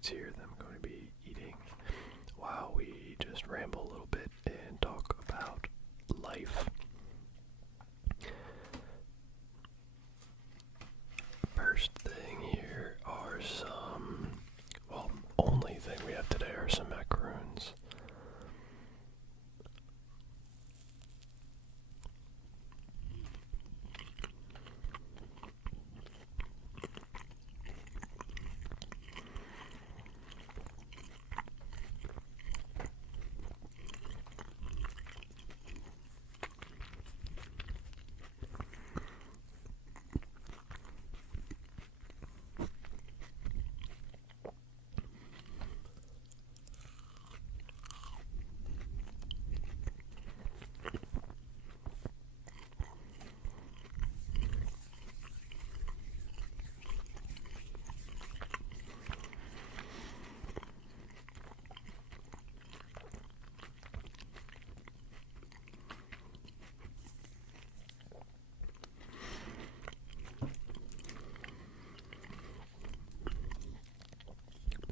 treats here that I'm going to be eating while we just ramble a little bit and talk about life. First thing here are only thing we have today are some macaroons.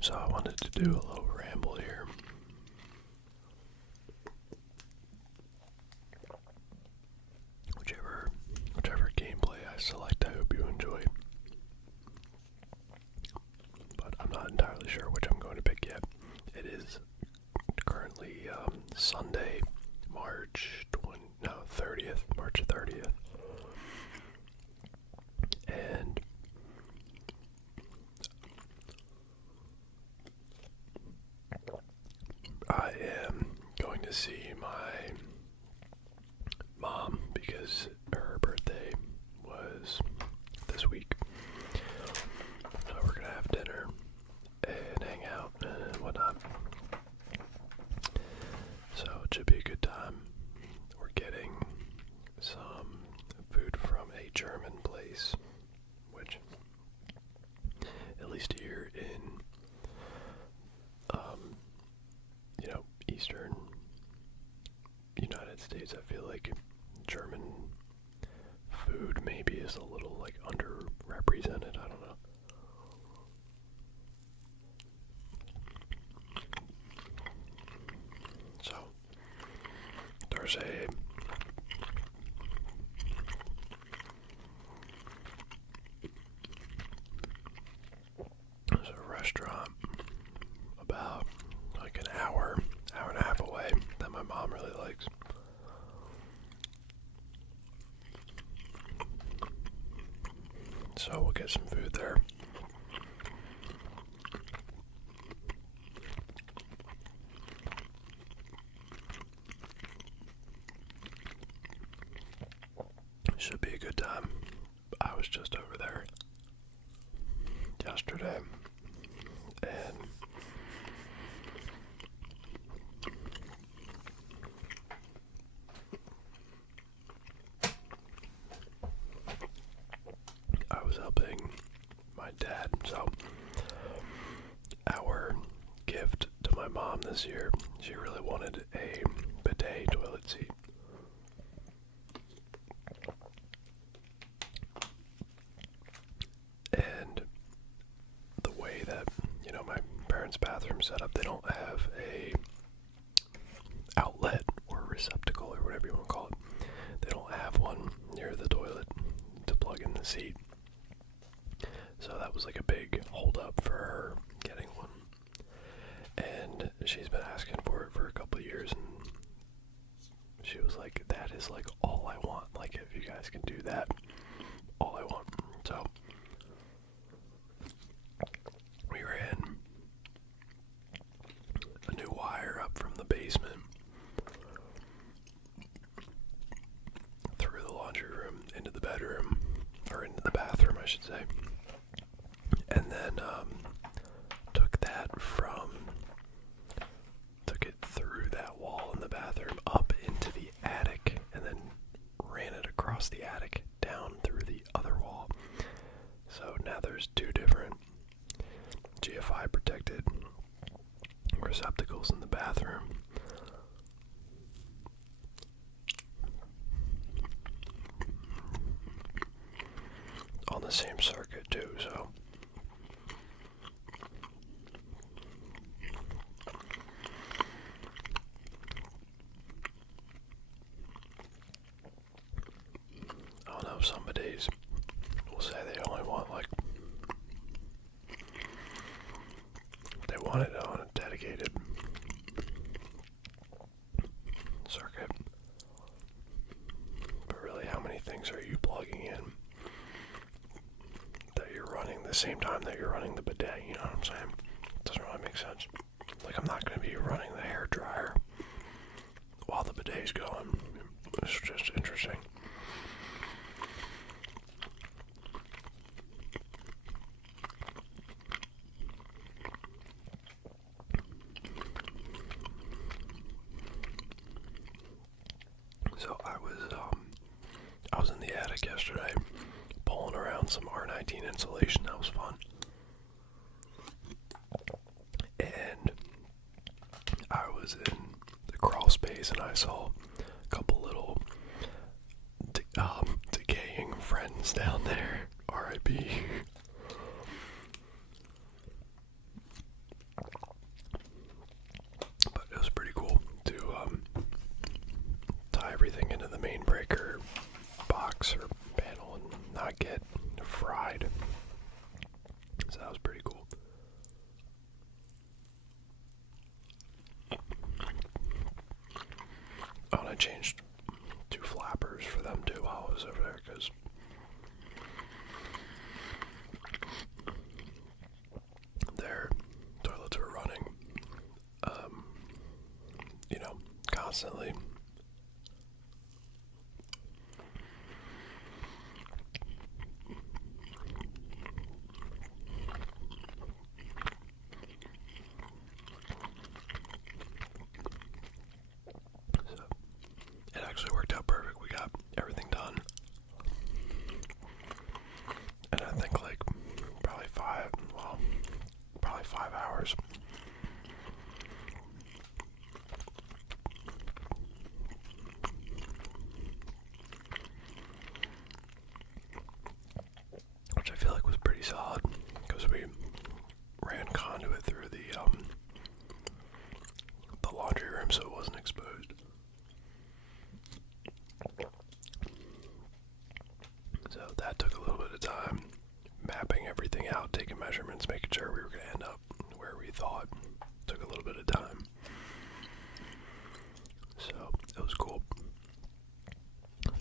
So I wanted to do a little ramble here. Whichever gameplay I select, I hope you enjoy. But I'm not entirely sure which I'm going to pick yet. It is currently Sunday, March 30th. And I am going to see my mom because her birthday was this week. So we're gonna have dinner and hang out and whatnot. So it should be a good time. We're getting some food from a German place, which, at least here in Eastern United States, I feel like German food maybe is a little underrepresented. I don't know. So there's a restaurant about an hour and a half away that my mom really likes. So we'll get some food there. Should be a good time. I was just over there yesterday, and I was helping my dad. So our gift to my mom this year, she really wanted a bidet toilet seat. And the way that, my parents' bathroom set up, they don't have a outlet or receptacle or whatever you want to call it. They don't have one near the toilet to plug in the seat. So that was a big hold up for her getting one. And she's been asking for it for a couple of years, and she was like, that is all I want. If you guys can do that, all I want. So we ran a new wire up from the basement through the laundry room into the bedroom, or into the bathroom, I should say. And then took it through that wall in the bathroom up into the attic, and then ran it across the attic down through the other wall. So now there's two different GFI protected receptacles in the bathroom. On the same circuit too, so the same time that you're running the bidet, you know what I'm saying? It doesn't really make sense. Like, I'm not going to be running the hair dryer while the bidet's going. It's just interesting. So I was in the attic yesterday, pulling around some R19 insulation. That was fun. And I was in the crawl space and I saw a couple little decaying friends down there. R.I.P. But it was pretty cool to tie everything into the main breaker box or panel and not get fried. So that was pretty cool. Oh, and I changed 2 flappers for them too while I was over there, because their toilets were running, constantly. It actually worked out perfect. We got everything done. And I think like probably 5 hours. Which I feel like was pretty solid, because we ran conduit through the laundry room so it wasn't exposed. So that took a little bit of time, mapping everything out, taking measurements, making sure we were going to end up where we thought. Took a little bit of time. So it was cool.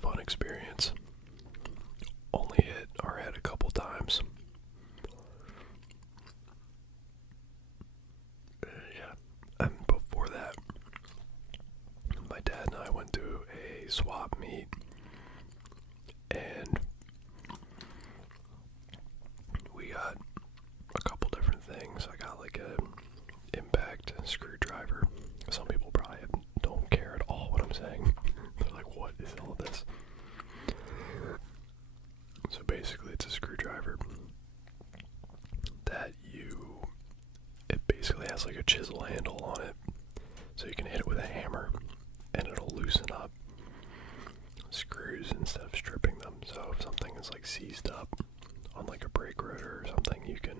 Fun experience. Only hit our head a couple times. Yeah. And before that, my dad and I went to a swap meet, and we got a couple different things. I got like a impact screwdriver. Some people probably don't care at all what I'm saying. They're like, what is all this? So basically it's a screwdriver that it basically has like a chisel handle on it, so you can hit it with a hammer and it'll loosen up screws instead of stripping them. So if something is like seized up on like a brake rotor or something, you can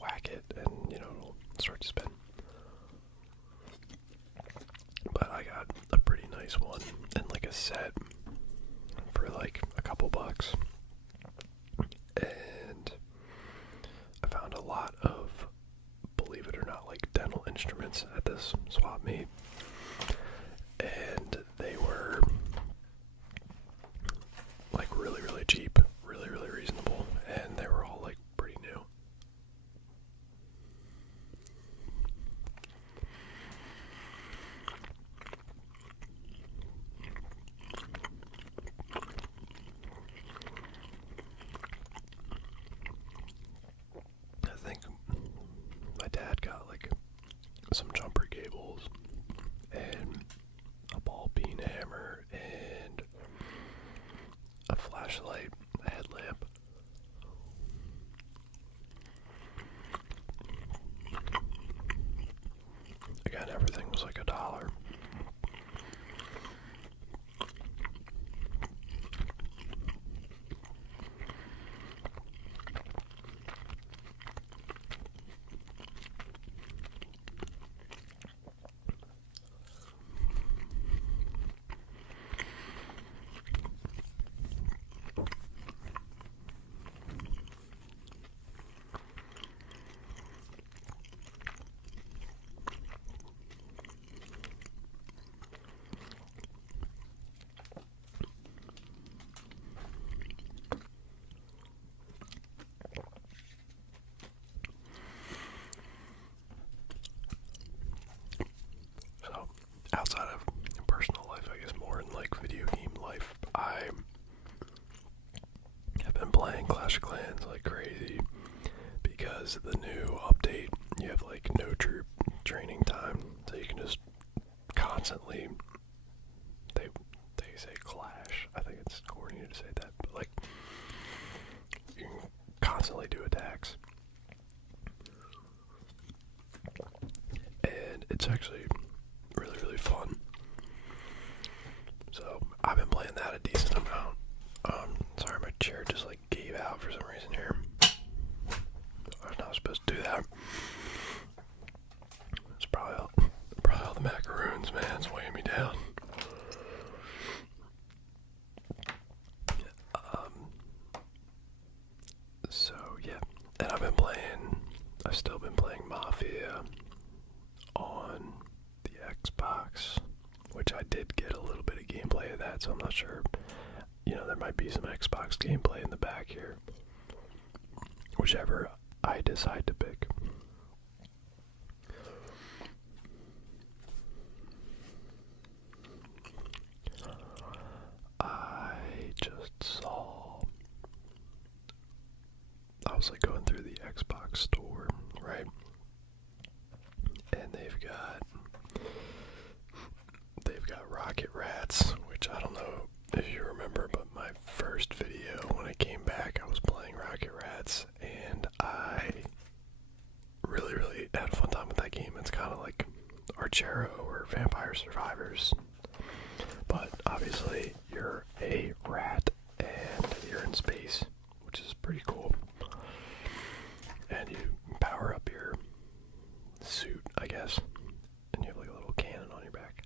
whack it and it'll start to spin. But I got a pretty nice one and like a set for like a couple bucks. And I found a lot of, believe it or not, like dental instruments at this swap meet. And they were like really, really cheap, really, really reasonable, and they were all like pretty new. playing Clash of Clans like crazy because the new update, you have like no troop training time, so you can just constantly, they say clash, I think it's corny to say that, but like, you can constantly do attacks. And it's actually really, really fun. So, I've been playing that a decent amount. Sorry, my chair just like gave out for some reason here. I was not supposed to do that. It's probably all the macaroons, man. It's weighing me down. So yeah, and I've still been playing Mafia on the Xbox, which I did get a little bit of gameplay of that, so I'm not sure. You know, there might be some Xbox gameplay in the back here. Whichever I decide to pick. I was like going through the Xbox store, right? And they've got Rocket Rats, which I don't know if you remember, but my first video when I came back, I was playing Rocket Rats, and I really, really had a fun time with that game. It's kind of like Archero or Vampire Survivors, but obviously you're a rat and you're in space, which is pretty cool. And you power up your suit, I guess, and you have like a little cannon on your back.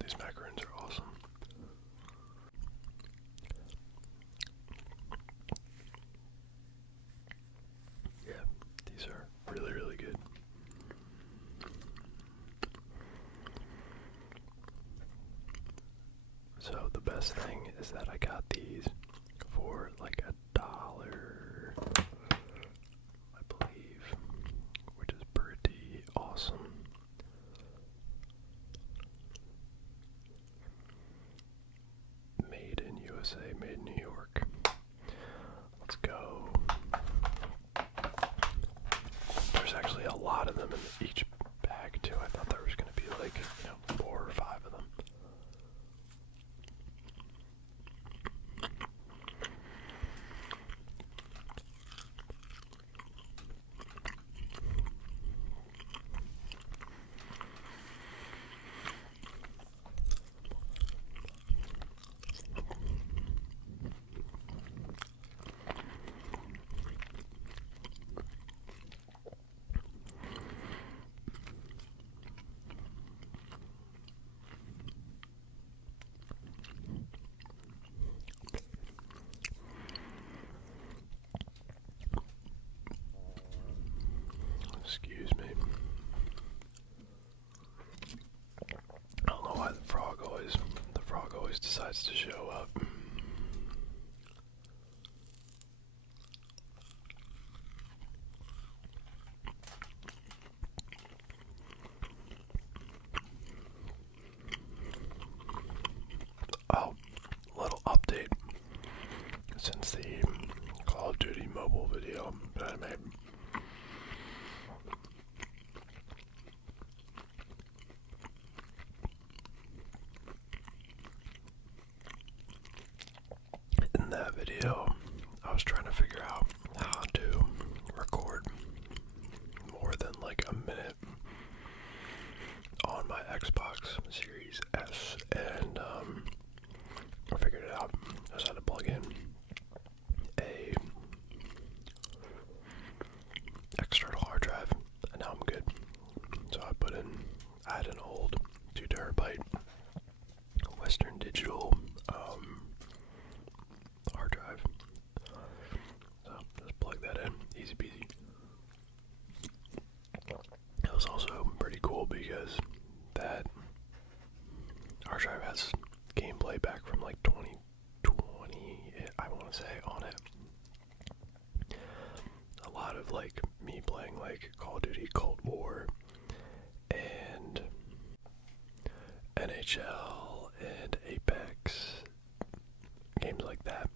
These macaroons are awesome. Yeah, these are really, really good. So the best thing is that I got these for like $1, I believe, which is pretty awesome. Made in USA, made in New York. Let's go. There's actually a lot of them in each bag too. I thought there was going to be like, 4 or 5 of them. Excuse me. decides to show up. Oh, little update since the Call of Duty mobile video that I made. In that video, I was trying to figure out how to record more than like a minute on my Xbox Series S, and I figured it out. I just had to plug in a external hard drive, and now I'm good. So I had an old 2 terabyte Western Digital hard drive. So just plug that in, easy peasy. It was also pretty cool because that hard drive has gameplay back from like 2020, I want to say, on it. A lot of like me playing like Call of Duty Cold War and NHL and Apex, games like that.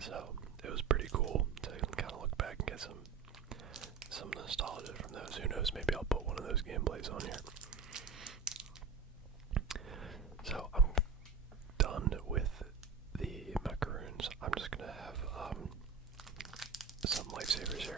So it was pretty cool to kind of look back and get some nostalgia from those. Who knows, maybe I'll put one of those gameplays on here. So I'm done with the Macaroons. I'm just gonna have some Lifesavers here.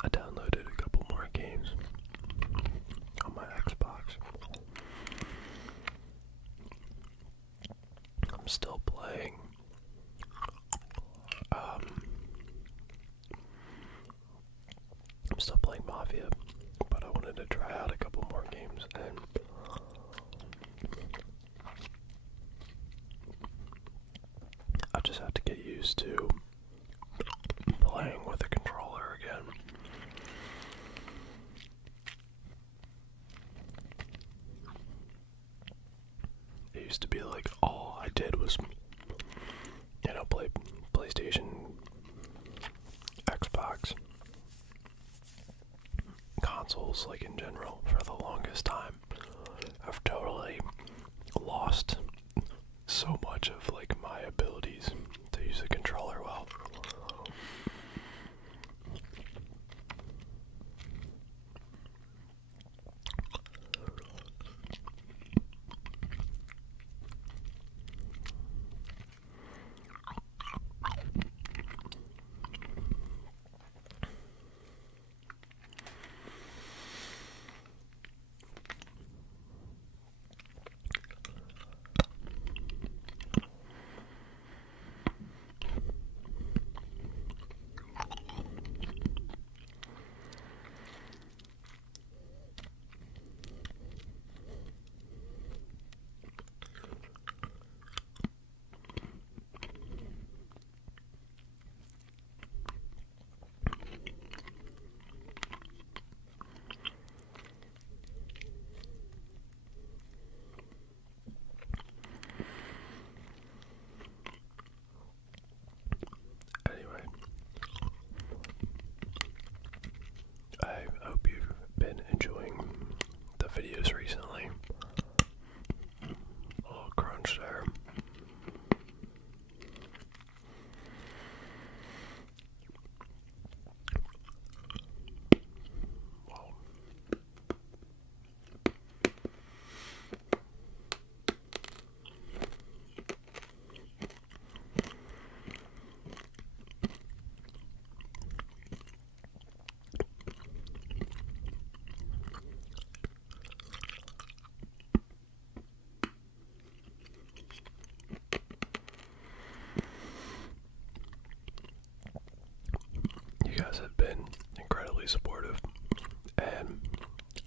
I downloaded a couple more games on my Xbox. I'm still playing Mafia, but I wanted to try out a couple more games, and I just have to get used to playing with a controller again. It used to be like all I did was, play PlayStation, Xbox, consoles, like in general, for the longest time. I've totally lost so much of like my abilities to use a controller well. videos recently. A little crunch there. You guys have been incredibly supportive, and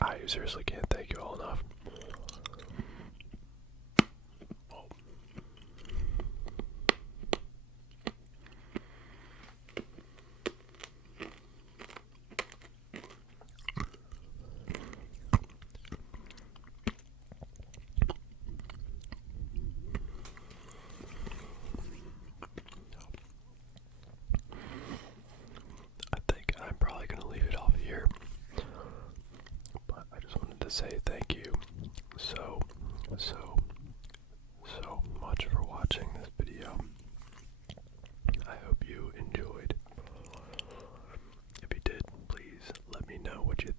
I seriously can't thank you all enough. I think I'm probably going to leave it off here, but I just wanted to say thank you so much for watching this video. I hope you enjoyed. If you did, please let me know what you